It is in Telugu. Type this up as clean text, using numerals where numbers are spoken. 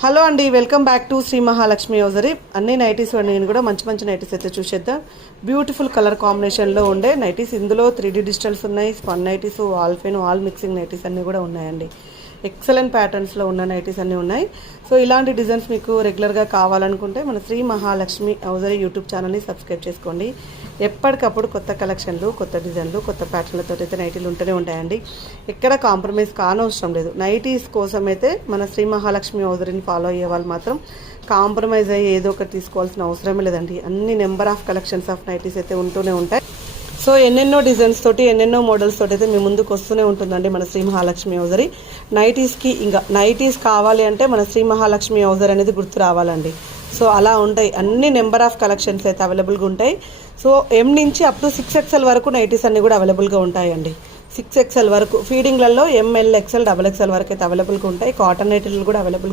హలో అండి, welcome back to Shri Mahalakshmi hosiery. అన్ని నైటీస్ నేను కూడా మంచి మంచి నైటీస్ అయితే చూసేద్దాం. బ్యూటిఫుల్ కలర్ కాంబినేషన్లో ఉండే నైటీస్. ఇందులో 3D డిజిటల్స్ ఉన్నాయి, స్పన్ నైటీస్, వాల్ ఫెన్, వాల్ మిక్సింగ్ నైటీస్ అన్నీ కూడా ఉన్నాయండి. ఎక్సలెంట్ ప్యాటర్న్స్లో ఉన్న నైటీస్ అన్నీ ఉన్నాయి. సో ఇలాంటి డిజైన్స్ మీకు రెగ్యులర్గా కావాలనుకుంటే మన శ్రీ మహాలక్ష్మి హౌజరీ యూట్యూబ్ ఛానల్ని సబ్స్క్రైబ్ చేసుకోండి. ఎప్పటికప్పుడు కొత్త కలెక్షన్లు, కొత్త డిజైన్లు, కొత్త ప్యాటర్న్లతో అయితే నైటీలు ఉంటూనే ఉంటాయండి. ఎక్కడ కాంప్రమైజ్ కానవసరం లేదు. నైటీస్ కోసం అయితే మన శ్రీ మహాలక్ష్మి హౌజరీని ఫాలో అయ్యే వాళ్ళు మాత్రం కాంప్రమైజ్ అయ్యి ఏదో ఒకటి తీసుకోవాల్సిన అవసరమే లేదండి. అన్ని number of collections of nighties అయితే ఉంటూనే ఉంటాయి. సో ఎన్నెన్నో డిజైన్స్ తోటి, ఎన్నెన్నో మోడల్స్ తోటి అయితే మీ ముందుకు వస్తూనే ఉంటుందండి మన శ్రీ మహాలక్ష్మి హౌజరీ. నైటీస్కి ఇంకా నైటీస్ కావాలి అంటే మన శ్రీ మహాలక్ష్మి హౌజరీ అనేది గుర్తు రావాలండి. సో అలా ఉంటాయి, అన్ని నెంబర్ ఆఫ్ కలెక్షన్స్ అయితే అవైలబుల్గా ఉంటాయి. సో M నుంచి అప్ టు 6XL వరకు నైటీస్ అన్నీ కూడా అవైలబుల్గా ఉంటాయండి. 6XL వరకు ఫీడింగ్లలో ML, XL, XXL వరకు అయితే అవైలబుల్గా ఉంటాయి. కాటన్ నైటీలు కూడా అవైలబుల్